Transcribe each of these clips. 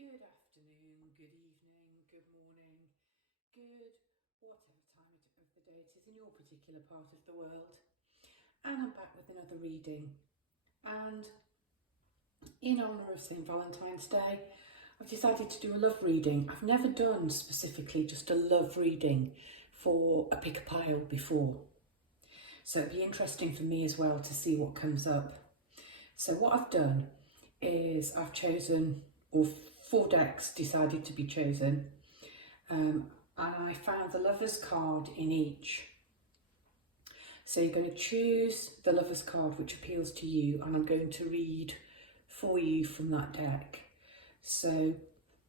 Good afternoon, good evening, good morning, good whatever time of the day it is in your particular part of the world. And I'm back with another reading. And in honour of St. Valentine's Day, I've decided to do a love reading. I've never done specifically just a love reading for a pick a pile before. So it'd be interesting for me as well to see what comes up. So what I've done is I've chosen, or 4 decks decided to be chosen, and I found the Lover's card in each. So you're going to choose the Lover's card which appeals to you, and I'm going to read for you from that deck. So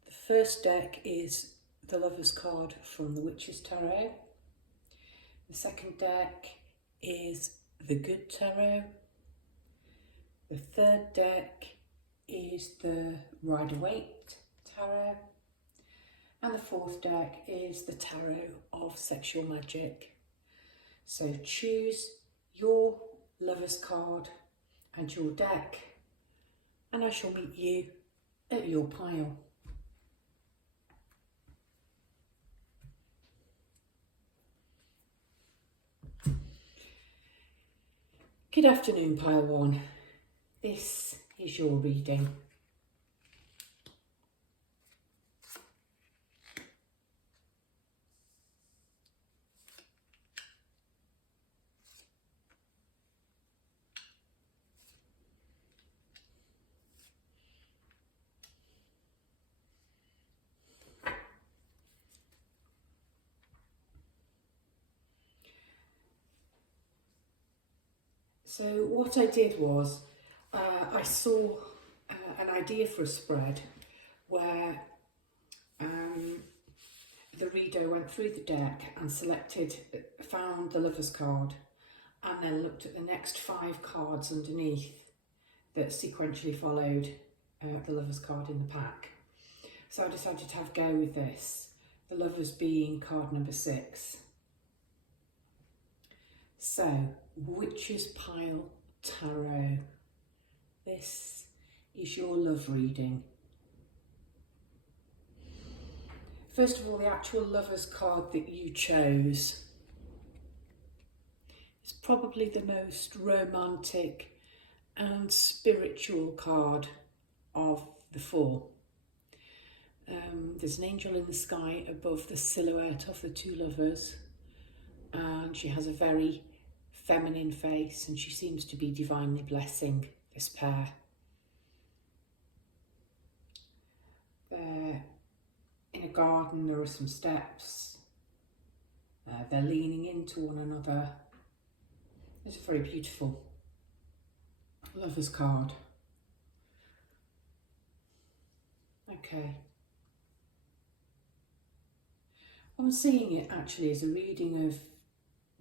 the first deck is the Lover's card from the Witch's Tarot. The second deck is the Good Tarot. The third deck is the Rider-Waite Tarot. And the fourth deck is the Tarot of Sexual Magic. So choose your Lover's card and your deck, and I shall meet you at your pile. Good afternoon, pile 1. This is your reading. So what I did was I saw an idea for a spread where the reader went through the deck and found the Lover's card, and then looked at the next 5 cards underneath that sequentially followed the Lover's card in the pack. So I decided to have a go with this, the Lovers being card number 6. So, Witch's Pile Tarot. This is your love reading. First of all, the actual Lover's card that you chose is probably the most romantic and spiritual card of the 4. There's an angel in the sky above the silhouette of the 2 lovers, and she has a very feminine face, and she seems to be divinely blessing this pair. They're in a garden, there are some steps, they're leaning into one another. It's a very beautiful Lover's card. Okay. I'm seeing it actually as a reading of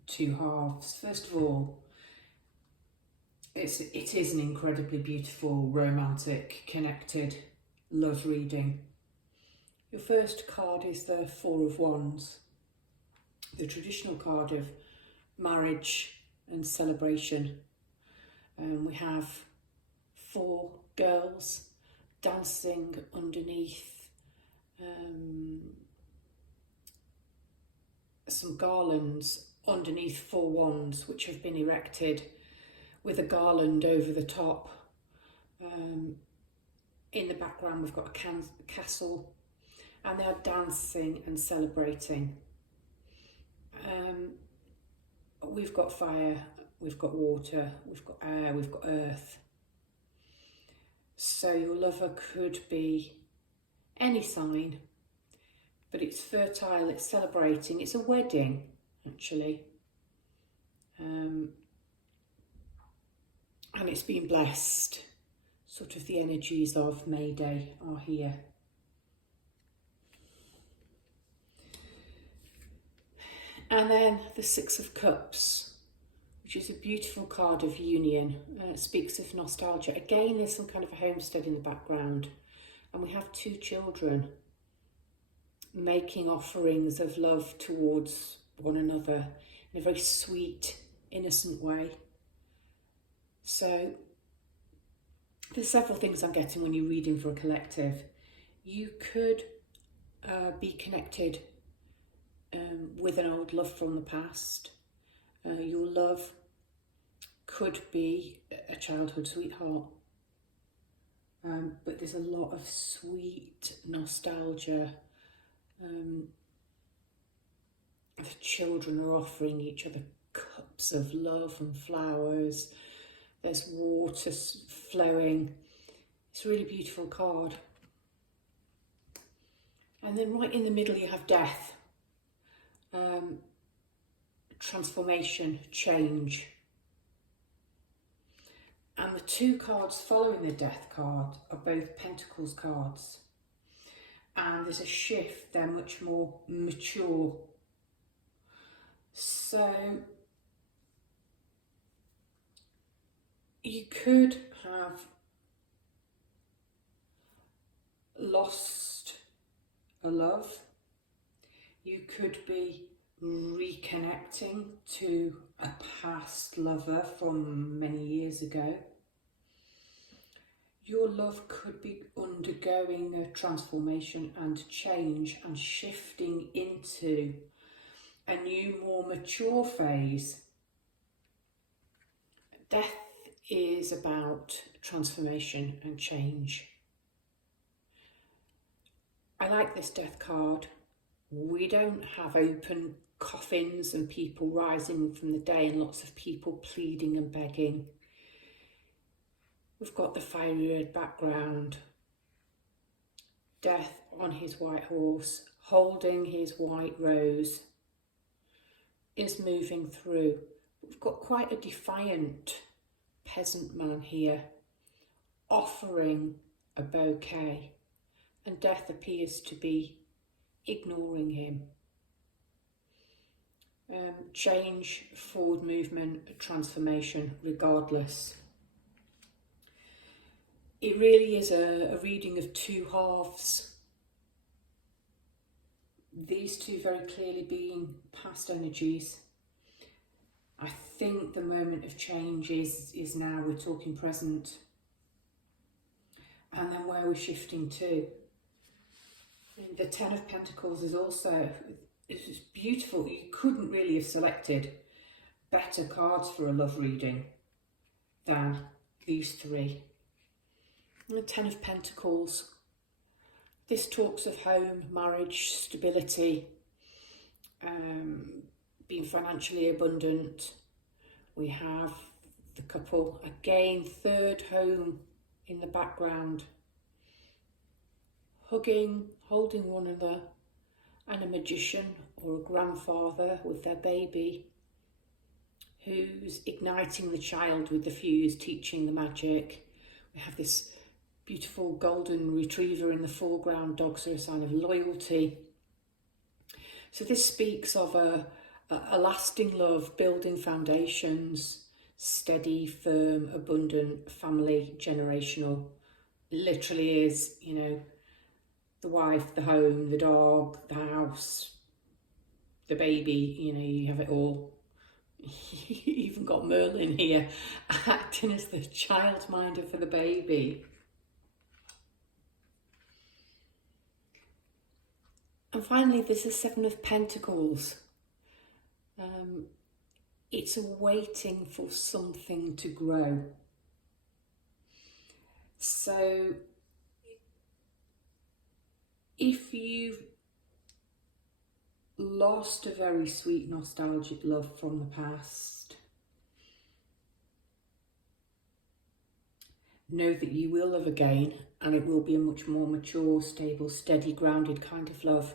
2 halves. First of all, it is an incredibly beautiful, romantic, connected love reading. Your first card is the 4 of Wands, the traditional card of marriage and celebration. We have 4 girls dancing underneath some garlands underneath 4 wands which have been erected with a garland over the top. In the background we've got a castle, and they are dancing and celebrating. We've got fire, we've got water, we've got air, we've got earth. So your lover could be any sign, but it's fertile, it's celebrating, it's a wedding actually. And it's been blessed. Sort of the energies of May Day are here. And then the 6 of Cups, which is a beautiful card of union. It speaks of nostalgia. Again, there's some kind of a homestead in the background. And we have 2 children making offerings of love towards one another in a very sweet, innocent way. So there's several things I'm getting when you're reading for a collective. You could be connected with an old love from the past. Your love could be a childhood sweetheart. But there's a lot of sweet nostalgia. The children are offering each other cups of love and flowers. There's water flowing. It's a really beautiful card. And then right in the middle you have death. Transformation, change. And the two cards following the death card are both Pentacles cards. And there's a shift, they're much more mature. So you could have lost a love. You could be reconnecting to a past lover from many years ago. Your love could be undergoing a transformation and change and shifting into a new, more mature phase. Death is about transformation and change. I like this death card. We don't have open coffins and people rising from the day and lots of people pleading and begging. We've got the fiery red background. Death on his white horse, holding his white rose, is moving through. We've got quite a defiant peasant man here, offering a bouquet, and Death appears to be ignoring him. Change, forward movement, transformation, regardless. It really is a reading of two halves. These two very clearly being past energies. I think the moment of change is now. We're talking present. And then where we're shifting to. The Ten of Pentacles is also, it's beautiful. You couldn't really have selected better cards for a love reading than these three. The Ten of Pentacles. This talks of home, marriage, stability, being financially abundant. We have the couple, again, third home in the background. Hugging, holding one another, and a magician or a grandfather with their baby who's igniting the child with the fuse, teaching the magic. We have this beautiful golden retriever in the foreground. Dogs are a sign of loyalty. So this speaks of a lasting love, building foundations, steady, firm, abundant, family, generational. It literally is, you know, the wife, the home, the dog, the house, the baby, you know, you have it all. You even got Merlin here acting as the childminder for the baby. And finally, there's the Seven of Pentacles. It's waiting for something to grow. So if you've lost a very sweet nostalgic love from the past, know that you will love again, and it will be a much more mature, stable, steady, grounded kind of love.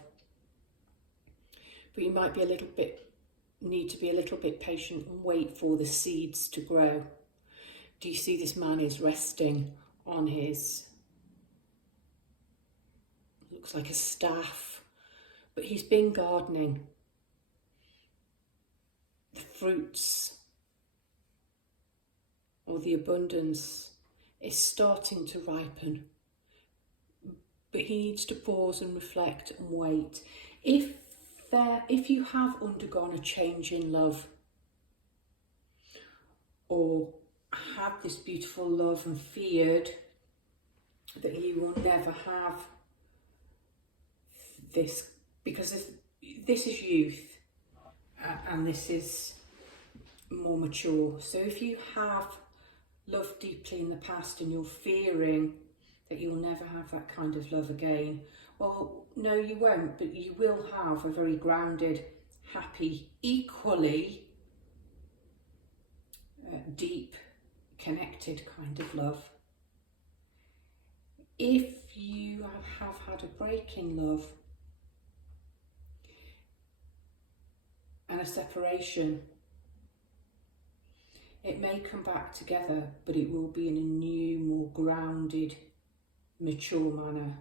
But you might be need to be a little bit patient and wait for the seeds to grow. Do you see this man is resting on his, looks like a staff, but he's been gardening. The fruits or the abundance is starting to ripen, but he needs to pause and reflect and wait. If you have undergone a change in love, or had this beautiful love and feared that you will never have this, because this is youth and this is more mature. So if you have loved deeply in the past and you're fearing that you'll never have that kind of love again, well, no, you won't, but you will have a very grounded, happy, equally deep, connected kind of love. If you have had a break in love and a separation, it may come back together, but it will be in a new, more grounded, mature manner.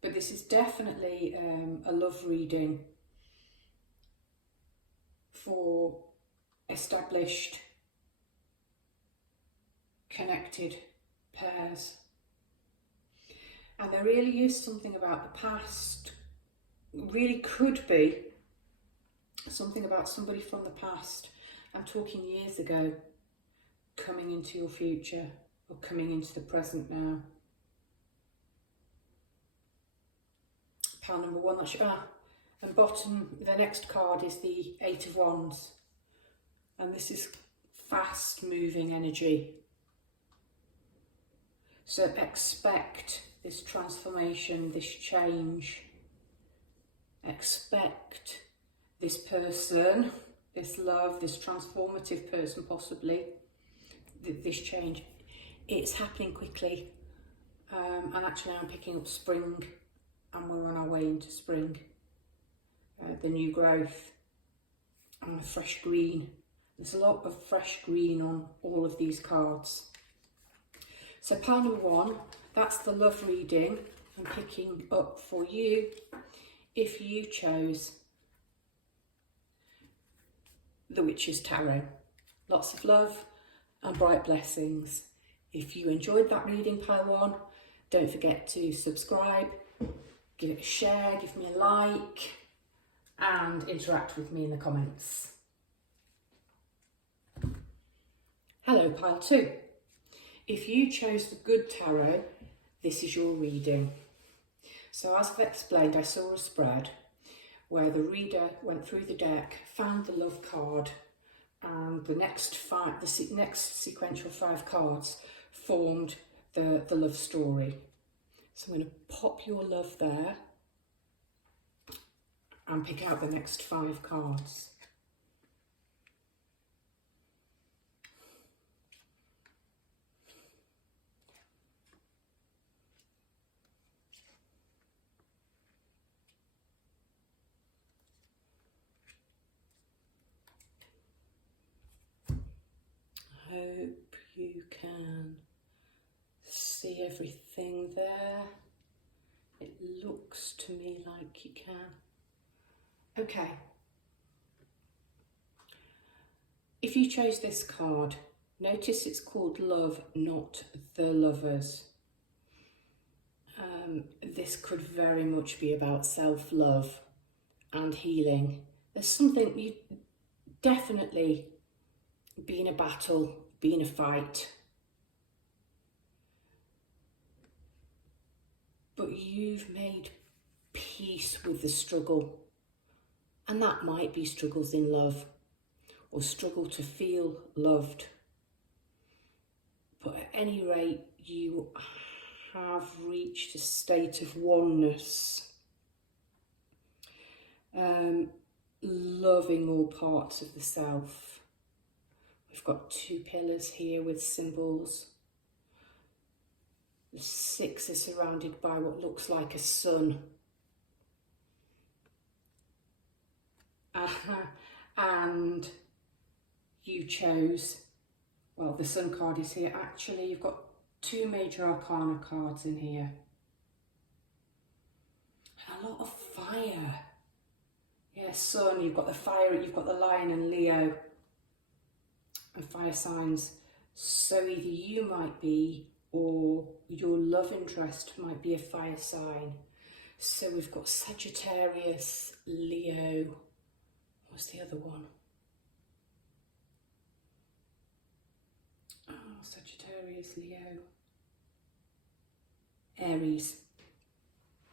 But this is definitely a love reading for established, connected pairs. And there really is something about the past, really could be something about somebody from the past, I'm talking years ago, coming into your future or coming into the present now. Pile number one, and bottom, the next card is the Eight of Wands. And this is fast moving energy. So expect this transformation, this change. Expect this person, this love, this transformative person possibly, this change. It's happening quickly. And actually I'm picking up spring, and we're on our way into spring. The new growth, and fresh green. There's a lot of fresh green on all of these cards. So pile number one, that's the love reading I'm picking up for you if you chose the Witch's Tarot. Lots of love and bright blessings. If you enjoyed that reading, pile one, don't forget to subscribe, give it a share, give me a like, and interact with me in the comments. Hello, pile two. If you chose the Good Tarot, this is your reading. So as I've explained, I saw a spread where the reader went through the deck, found the love card, and the next sequential 5 cards formed the love story. So I'm going to pop your love there and pick out the next 5 cards. Hope you can see everything there. It looks to me like you can. Okay. If you chose this card, notice it's called Love, not the Lovers. This could very much be about self-love and healing. There's something, you definitely be in a battle, be in a fight. But you've made peace with the struggle. And that might be struggles in love or struggle to feel loved. But at any rate, you have reached a state of oneness. Loving all parts of the self. We've got 2 pillars here with symbols. The 6 is surrounded by what looks like a sun. And you chose, well, the sun card is here. Actually, you've got 2 major arcana cards in here. And a lot of fire. Yeah, sun, you've got the fire, you've got the lion and Leo. And fire signs. So either you might be, or your love interest might be a fire sign. So we've got Sagittarius, Leo. What's the other one? Oh, Sagittarius, Leo. Aries.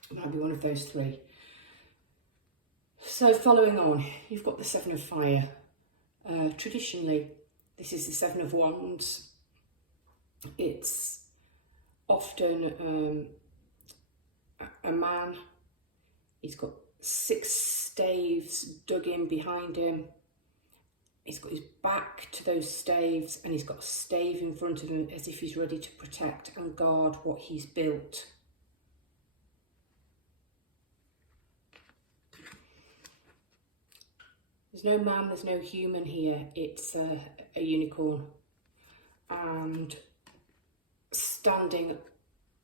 Might be one of those 3. So following on, you've got the Seven of Fire. Traditionally, this is the Seven of Wands. It's often a man. He's got 6 staves dug in behind him. He's got his back to those staves and he's got a stave in front of him as if he's ready to protect and guard what he's built. There's no man, there's no human here. It's a unicorn. And standing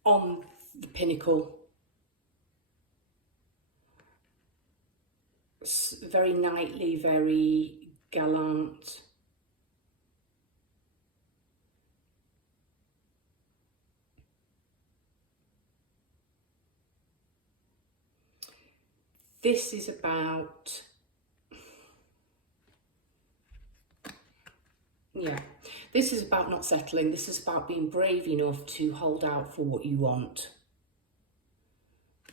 on the pinnacle, very knightly, very gallant. This is about, this is about not settling. This is about being brave enough to hold out for what you want.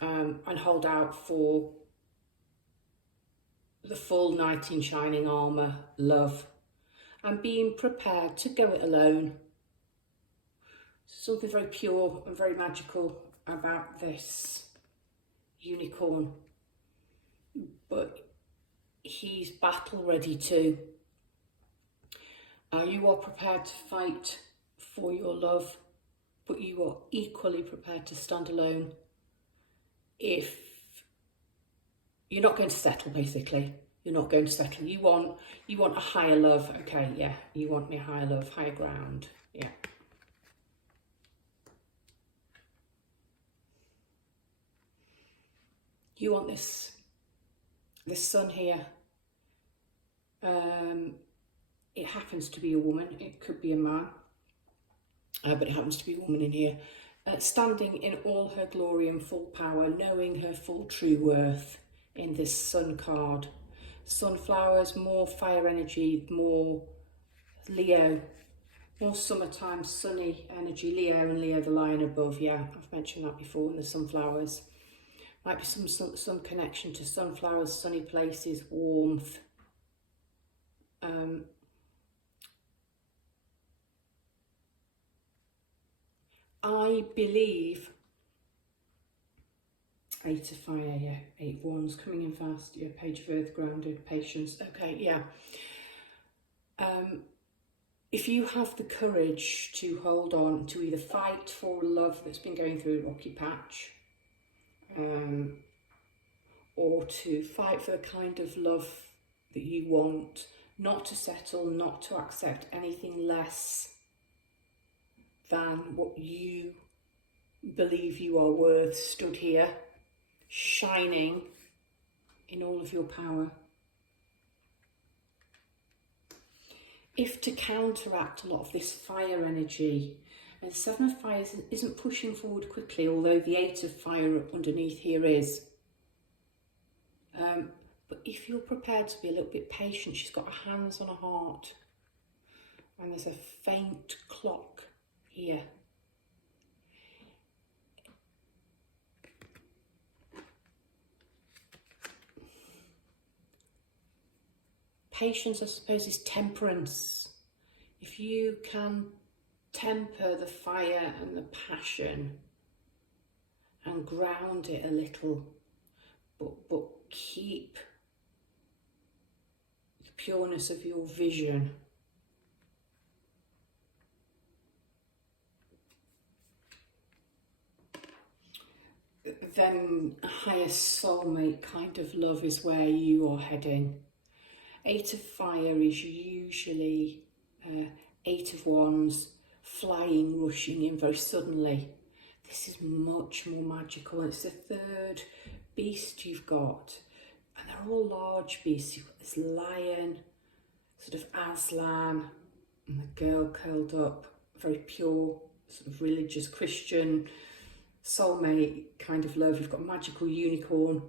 And hold out for the full knight in shining armour, love, and being prepared to go it alone. Something very pure and very magical about this unicorn, but he's battle ready too. You are prepared to fight for your love, but you are equally prepared to stand alone if you're not going to settle. Basically, you're not going to settle. You want a higher love. Okay, yeah, you want me a higher love, higher ground. Yeah. You want this sun here. It happens to be a woman. It could be a man, but it happens to be a woman in here. Standing in all her glory and full power, knowing her full true worth in this sun card. Sunflowers, more fire energy, more Leo, more summertime sunny energy. Leo and Leo the lion above. Yeah, I've mentioned that before in the sunflowers. Might be some connection to sunflowers, sunny places, warmth. I believe 8 of Fire, yeah, 8 of Wands, coming in fast, yeah, Page of Earth, grounded, patience, okay, yeah. If you have the courage to hold on, to either fight for love that's been going through a rocky patch, or to fight for the kind of love that you want, not to settle, not to accept anything less than what you believe you are worth, stood here, shining in all of your power. If to counteract a lot of this fire energy, and the 7 of Fire isn't pushing forward quickly, although the 8 of Fire underneath here is. But if you're prepared to be a little bit patient, she's got her hands on her heart, and there's a faint clock here. Patience, I suppose, is temperance. If you can temper the fire and the passion and ground it a little, but keep the pureness of your vision. Then a higher soulmate kind of love is where you are heading. 8 of Fire is usually 8 of Wands, flying, rushing in very suddenly. This is much more magical. It's the 3rd beast you've got, and they're all large beasts. You've got this lion, sort of Aslan, and the girl curled up, very pure, sort of religious Christian soulmate kind of love. You've got magical unicorn,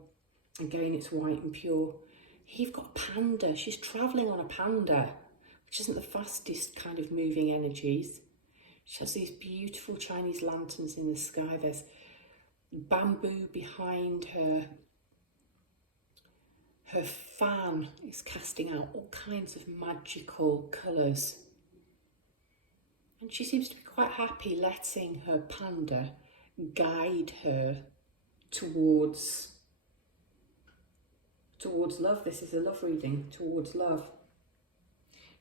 again it's white and pure. You've got a panda. She's travelling on a panda, which isn't the fastest kind of moving energies. She has these beautiful Chinese lanterns in the sky. There's bamboo behind her Her fan is casting out all kinds of magical colours. And she seems to be quite happy letting her panda guide her towards love. This is a love reading, towards love.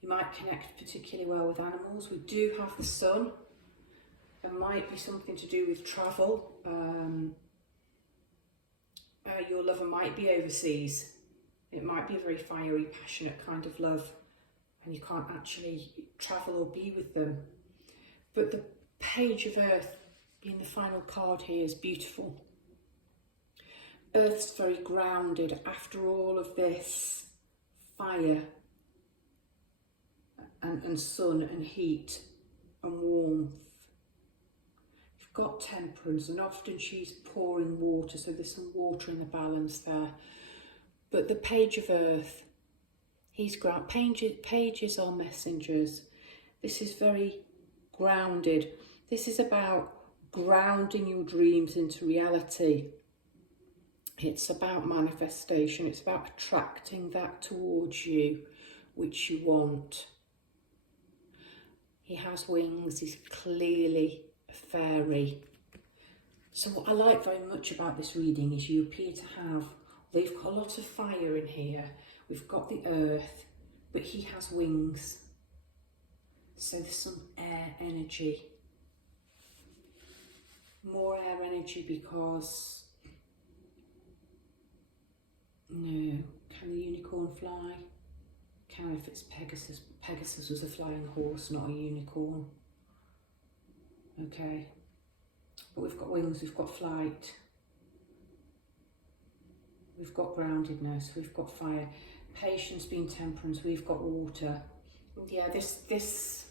You might connect particularly well with animals. We do have the sun. There might be something to do with travel. Your lover might be overseas. It might be a very fiery, passionate kind of love, and you can't actually travel or be with them. But the Page of Earth, being the final card here, is beautiful. Earth's very grounded after all of this fire and sun and heat and warmth. You've got Temperance, and often she's pouring water, so there's some water in the balance there. But the Page of Earth, pages are messengers. This is very grounded. This is about grounding your dreams into reality. It's about manifestation. It's about attracting that towards you, which you want. He has wings. He's clearly a fairy. So what I like very much about this reading is you appear to have, they've got a lot of fire in here. We've got the earth, but he has wings. So there's some air energy. More air energy because, no, can the unicorn fly? Can if it's Pegasus. Pegasus was a flying horse, not a unicorn. Okay, but we've got wings, we've got flight. We've got groundedness, we've got fire. Patience being Temperance, we've got water. Yeah, this,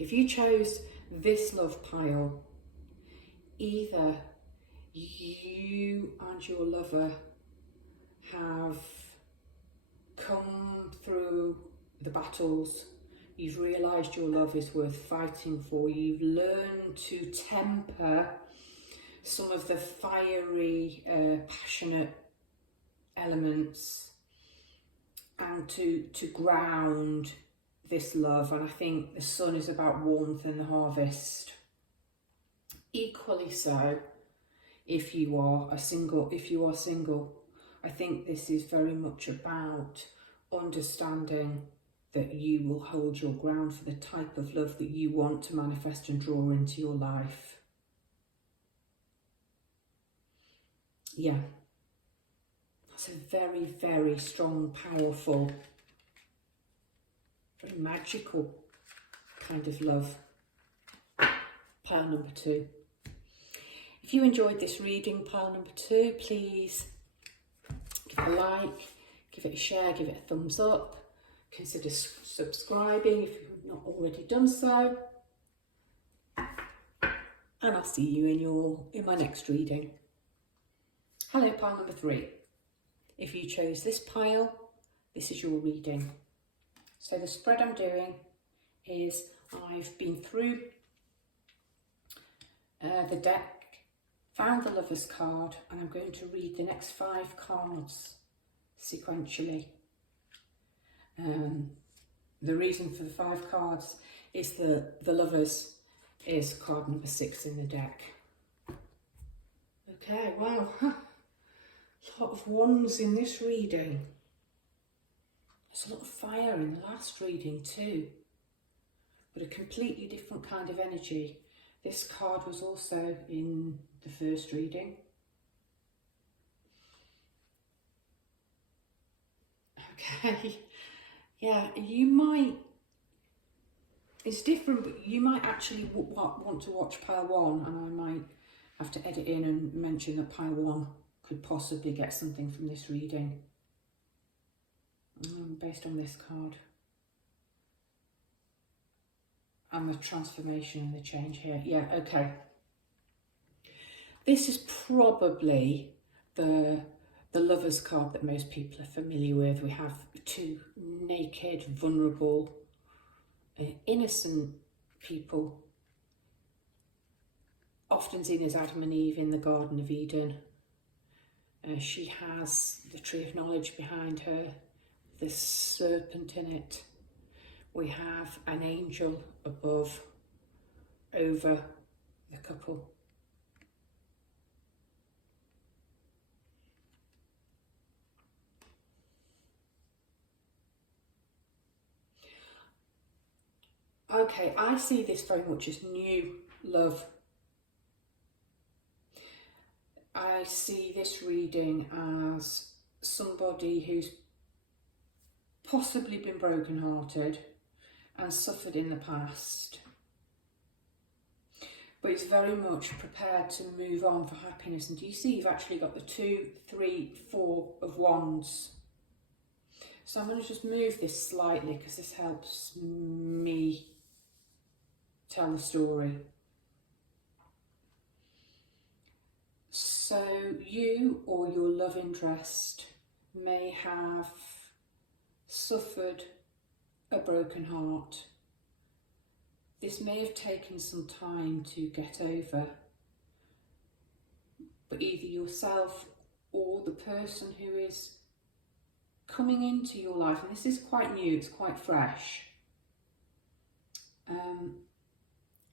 if you chose this love pile, either you and your lover have come through the battles, you've realised your love is worth fighting for, you've learned to temper some of the fiery, passionate elements and to ground this love. And I think the sun is about warmth and the harvest. Equally so, if you are single, I think this is very much about understanding that you will hold your ground for the type of love that you want to manifest and draw into your life. Yeah, that's a very, very strong, powerful, very magical kind of love. Pile number 2. If you enjoyed this reading, pile number 2, please give it a like, give it a share, give it a thumbs up. Consider subscribing if you've not already done so. And I'll see you in my next reading. Hello, pile number 3. If you chose this pile, this is your reading. So the spread I'm doing is I've been through the deck, found the Lover's card, and I'm going to read the next 5 cards sequentially. The reason for the 5 cards is the Lovers is card number 6 in the deck. Okay, wow. A lot of wands in this reading. There's a lot of fire in the last reading too, but a completely different kind of energy. This card was also in the first reading. Okay, yeah, you might, it's different, but you might actually want to watch pile 1, and I might have to edit in and mention that pile 1 could possibly get something from this reading based on this card and the transformation and the change here. Yeah, okay. This is probably the Lover's card that most people are familiar with. We have 2 naked, vulnerable, innocent people, often seen as Adam and Eve in the Garden of Eden. She has the tree of knowledge behind her, the serpent in it. We have an angel above, over the couple. Okay, I see this very much as new love. I see this reading as somebody who's possibly been brokenhearted and suffered in the past, but is very much prepared to move on for happiness. And do you see you've actually got the 2, 3, 4 of wands? So I'm going to just move this slightly because this helps me tell the story. So you or your love interest may have suffered a broken heart. This may have taken some time to get over, but either yourself or the person who is coming into your life, and this is quite new, it's quite fresh,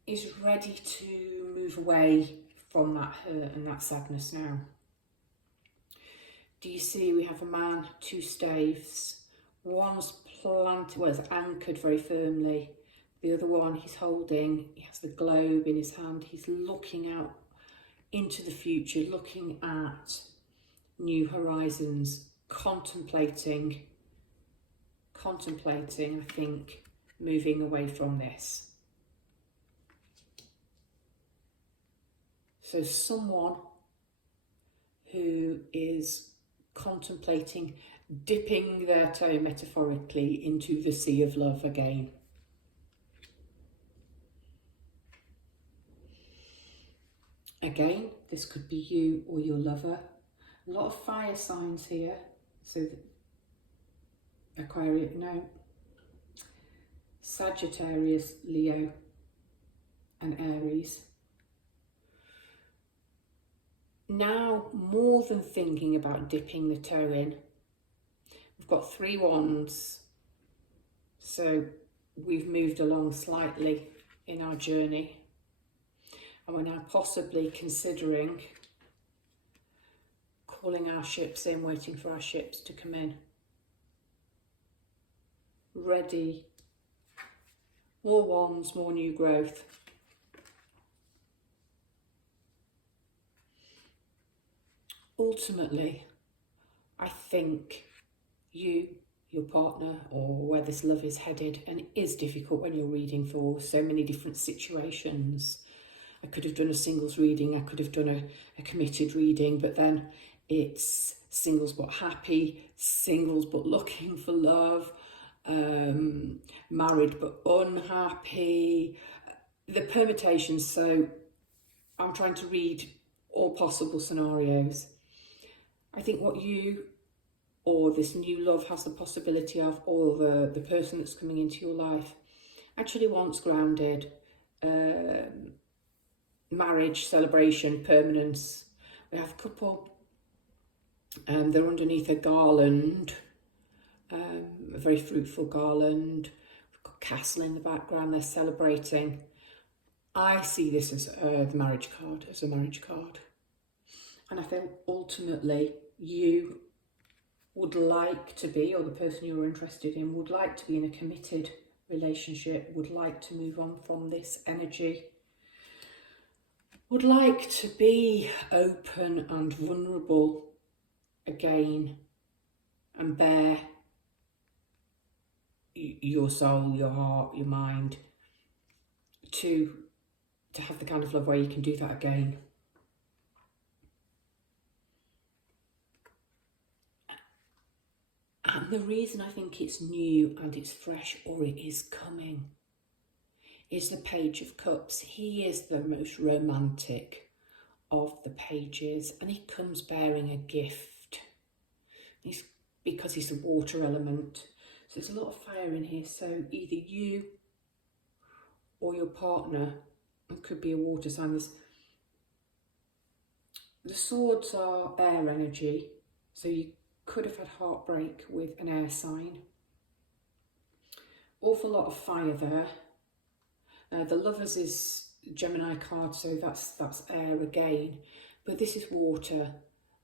is ready to move away from that hurt and that sadness now. Do you see we have a man, 2 staves. One's planted, well, it's anchored very firmly. The other one he's holding, he has the globe in his hand. He's looking out into the future, looking at new horizons, contemplating, I think, moving away from this. So someone who is contemplating dipping their toe metaphorically into the sea of love again. Again, this could be you or your lover. A lot of fire signs here. So Aquarius, no. Sagittarius, Leo and Aries. Now, more than thinking about dipping the toe in, we've got 3 wands. So we've moved along slightly in our journey. And we're now possibly considering calling our ships in, waiting for our ships to come in. Ready. More wands, more new growth. Ultimately, I think you, your partner, or where this love is headed, and it is difficult when you're reading for so many different situations. I could have done a singles reading, I could have done a committed reading, but then it's singles but happy, singles but looking for love, married but unhappy, the permutations. So I'm trying to read all possible scenarios. I think what you or this new love has the possibility of, or the person that's coming into your life actually wants grounded, marriage, celebration, permanence. We have a couple, they're underneath a garland, a very fruitful garland. We've got castle in the background, they're celebrating. I see this as the marriage card, as a marriage card. And I think ultimately you would like to be, or the person you're interested in would like to be in a committed relationship, would like to move on from this energy, would like to be open and vulnerable again and bare your soul, your heart, your mind, to have the kind of love where you can do that again. And the reason I think it's new and it's fresh, or it is coming, is the Page of Cups. He is the most romantic of the pages, and he comes bearing a gift. Because he's the water element. So there's a lot of fire in here. So either you or your partner, it could be a water sign, The swords are air energy, so you could have had heartbreak with an air sign. Awful lot of fire there. The Lovers is Gemini card, so that's air again, but this is water.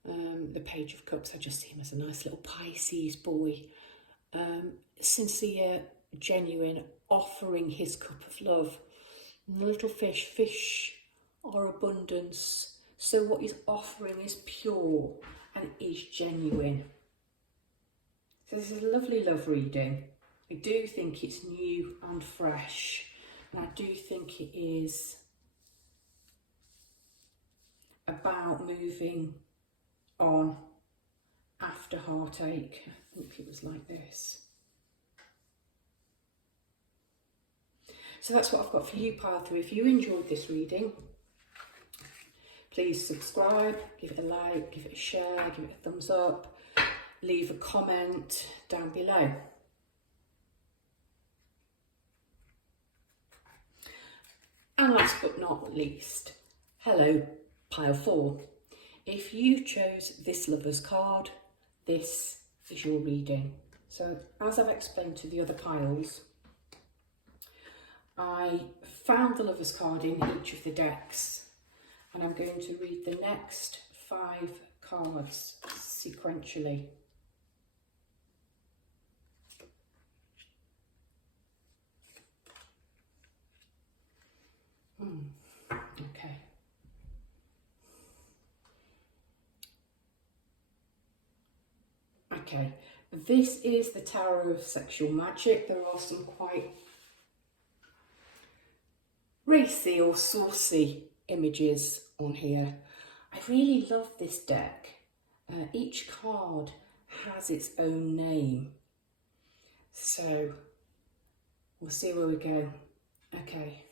The Page of Cups, I just see him as a nice little Pisces boy. Sincere, genuine, offering his cup of love. And the little fish are abundance. So what he's offering is pure and is genuine. So this is a lovely love reading. I do think it's new and fresh. And I do think it is about moving on after heartache. I think it was like this. So that's what I've got for you, pile 3. If you enjoyed this reading, please subscribe, give it a like, give it a share, give it a thumbs up, leave a comment down below. And last but not least, hello, pile 4. If you chose this Lover's card, this is your reading. So as I've explained to the other piles, I found the Lover's card in each of the decks, and I'm going to read the next 5 cards sequentially. Okay. Okay, this is the Tower of Sexual Magic. There are some quite racy or saucy images on here. I really love this deck. Each card has its own name. So we'll see where we go. Okay.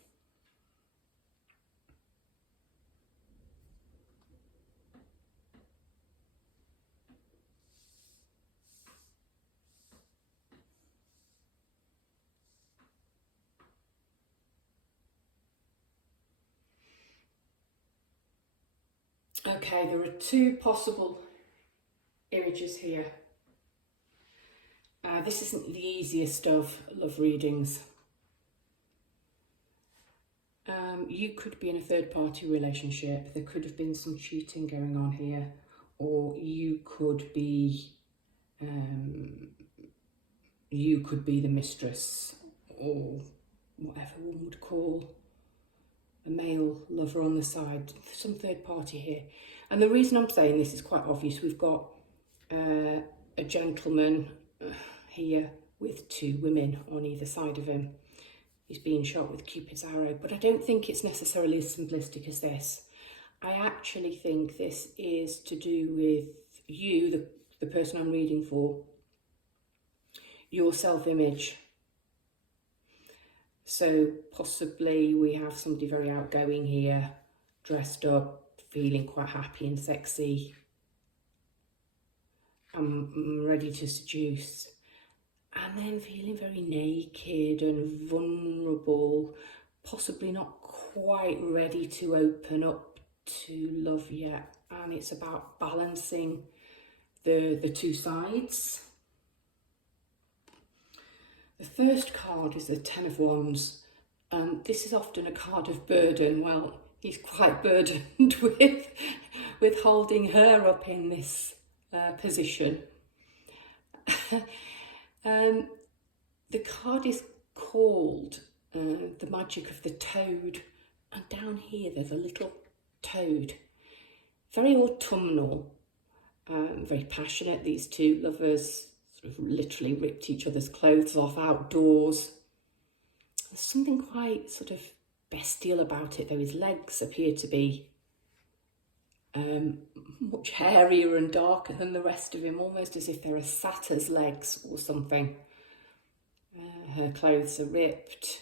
Okay, there are 2 possible images here. This isn't the easiest of love readings. You could be in a third-party relationship. There could have been some cheating going on here, or you could be the mistress, or whatever one would call a male lover on the side, some third party here. And the reason I'm saying this is quite obvious. We've got a gentleman here with 2 women on either side of him. He's being shot with Cupid's arrow, but I don't think it's necessarily as simplistic as this. I actually think this is to do with you, the person I'm reading for, your self-image. So possibly we have somebody very outgoing here, dressed up, feeling quite happy and sexy. I'm ready to seduce. And then feeling very naked and vulnerable, possibly not quite ready to open up to love yet. And it's about balancing the 2 sides. The first card is the Ten of Wands, and this is often a card of burden. Well, he's quite burdened with holding her up in this position. The card is called the Magic of the Toad, and down here there's a little toad. Very autumnal, very passionate, these 2 lovers. Sort of literally ripped each other's clothes off outdoors. There's something quite sort of bestial about it, though. His legs appear to be much hairier and darker than the rest of him, almost as if they're a satyr's legs or something. Her clothes are ripped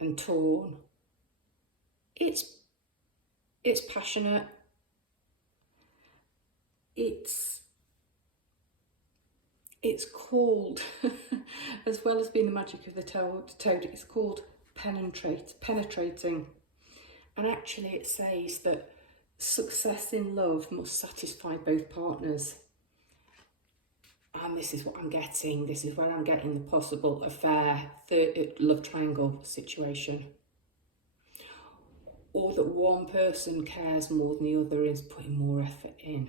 and torn. It's passionate. It's called, as well as being the magic of the toad, it's called penetrating. And actually it says that success in love must satisfy both partners. And this is what I'm getting. This is where I'm getting the possible affair, love triangle situation. Or that one person cares more than the other, is putting more effort in.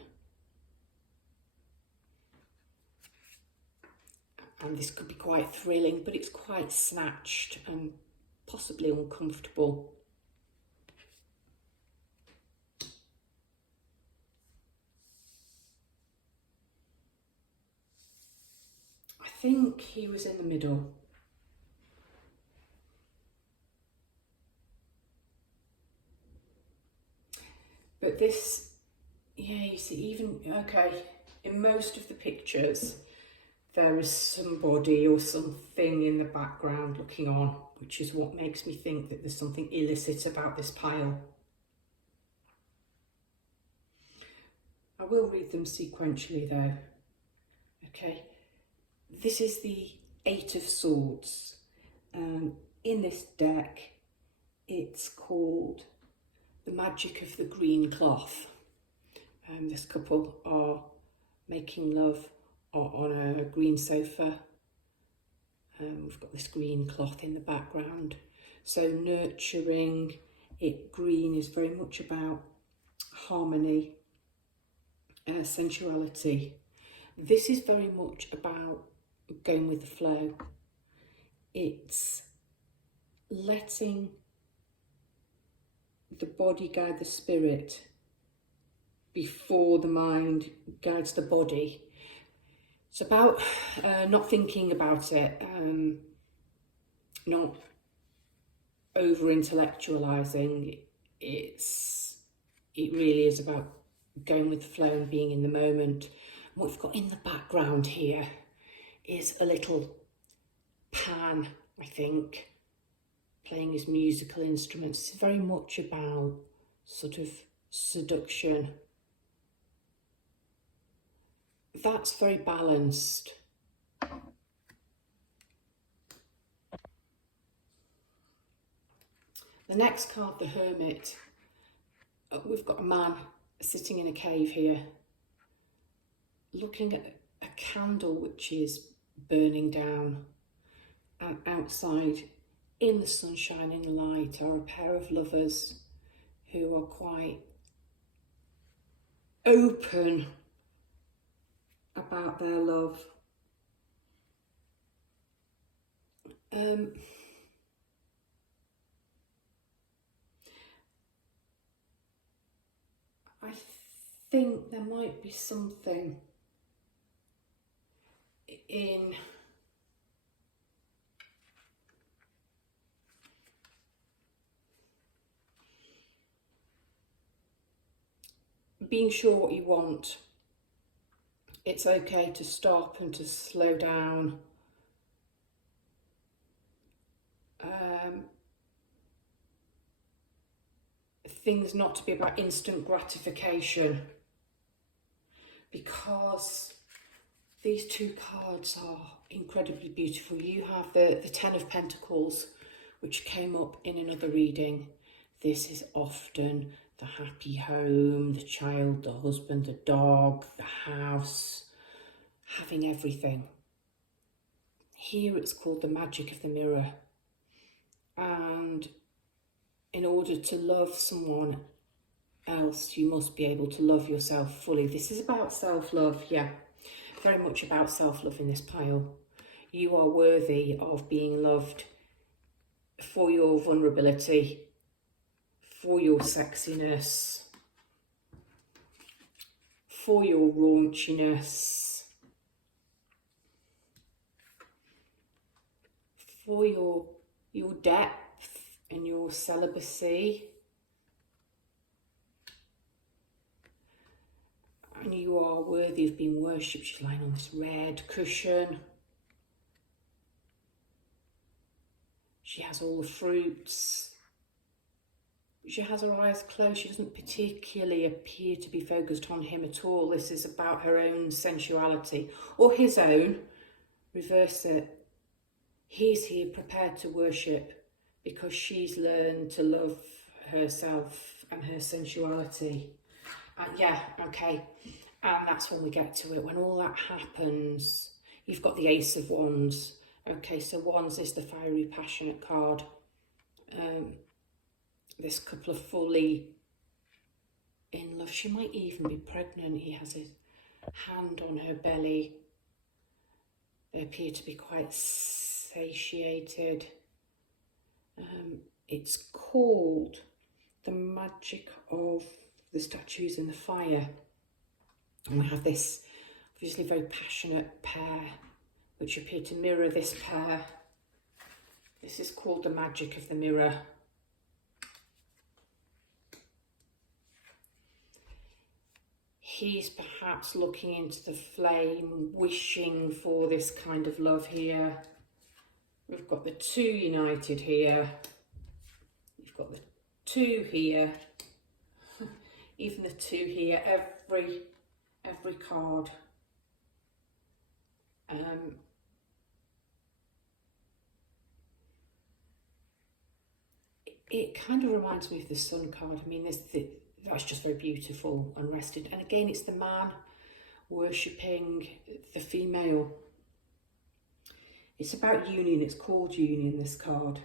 And this could be quite thrilling, but it's quite snatched and possibly uncomfortable. I think he was in the middle. But this, yeah, you see, even, okay, in most of the pictures, there is somebody or something in the background looking on, which is what makes me think that there's something illicit about this pile. I will read them sequentially though. Okay, this is the Eight of Swords. In this deck, it's called The Magic of the Green Cloth. This couple are making love on a green sofa. We've got this green cloth in the background. So nurturing, green is very much about harmony, sensuality. This is very much about going with the flow. It's letting the body guide the spirit before the mind guides the body. It's about not thinking about it, not over-intellectualising. It really is about going with the flow and being in the moment. What we've got in the background here is a little Pan, I think, playing his musical instruments. It's very much about sort of seduction. That's very balanced. The next card, the Hermit. We've got a man sitting in a cave here, looking at a candle which is burning down, and outside in the sunshine and light are a pair of lovers who are quite open about their love. I think there might be something in being sure what you want. It's okay to stop and to slow down. Things not to be about instant gratification, because these two cards are incredibly beautiful. You have the Ten of Pentacles, which came up in another reading. This is often the happy home, the child, the husband, the dog, the house, having everything. Here it's called the magic of the mirror. And in order to love someone else, you must be able to love yourself fully. This is about self-love, yeah. Very much about self-love in this pile. You are worthy of being loved for your vulnerability, for your sexiness, for your raunchiness, for your depth and your celibacy. And you are worthy of being worshipped. She's lying on this red cushion. She has all the fruits. She has her eyes closed. She doesn't particularly appear to be focused on him at all. This is about her own sensuality, or his own. Reverse it. He's here prepared to worship because she's learned to love herself and her sensuality. Yeah, okay. And that's when we get to it. When all that happens, you've got the Ace of Wands. Okay, so Wands is the fiery, passionate card. This couple are fully in love. She might even be pregnant. He has his hand on her belly. They appear to be quite satiated. It's called The Magic of the Statues in the Fire. And we have this obviously very passionate pair, which appear to mirror this pair. This is called The Magic of the Mirror. He's perhaps looking into the flame, wishing for this kind of love here. We've got the two united here. You've got the two here. Even the two here, every card. It kind of reminds me of the Sun card. I mean, that's just very beautiful and rested. And again, it's the man worshipping the female. It's about union. It's called union, this card.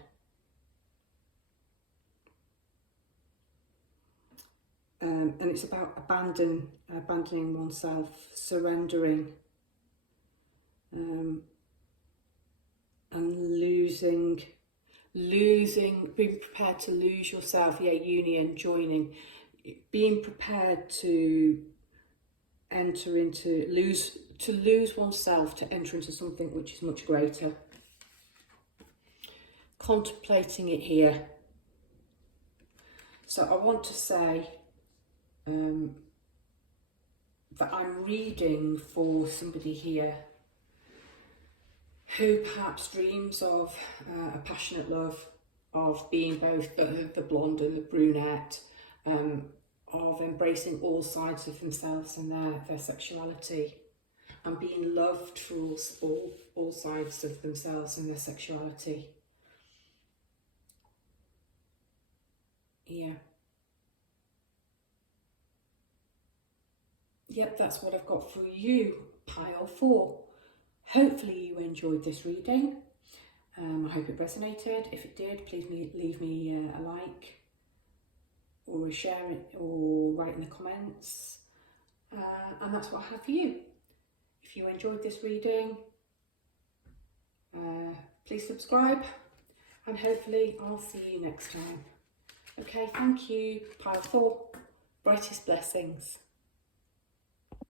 And it's about abandoning oneself, surrendering, and being prepared to lose yourself. Yeah, union, joining, being prepared to enter into, lose oneself to enter into something which is much greater. Contemplating it here. So I want to say that I'm reading for somebody here who perhaps dreams of a passionate love, of being both the blonde and the brunette, of embracing all sides of themselves and their sexuality, and being loved for all sides of themselves and their sexuality. Yeah. Yep, that's what I've got for you, pile 4. Hopefully you enjoyed this reading. I hope it resonated. If it did, please leave me a like or a share or write in the comments. And that's what I have for you. If you enjoyed this reading, please subscribe, and hopefully I'll see you next time. Okay, thank you. Pile 4, brightest blessings.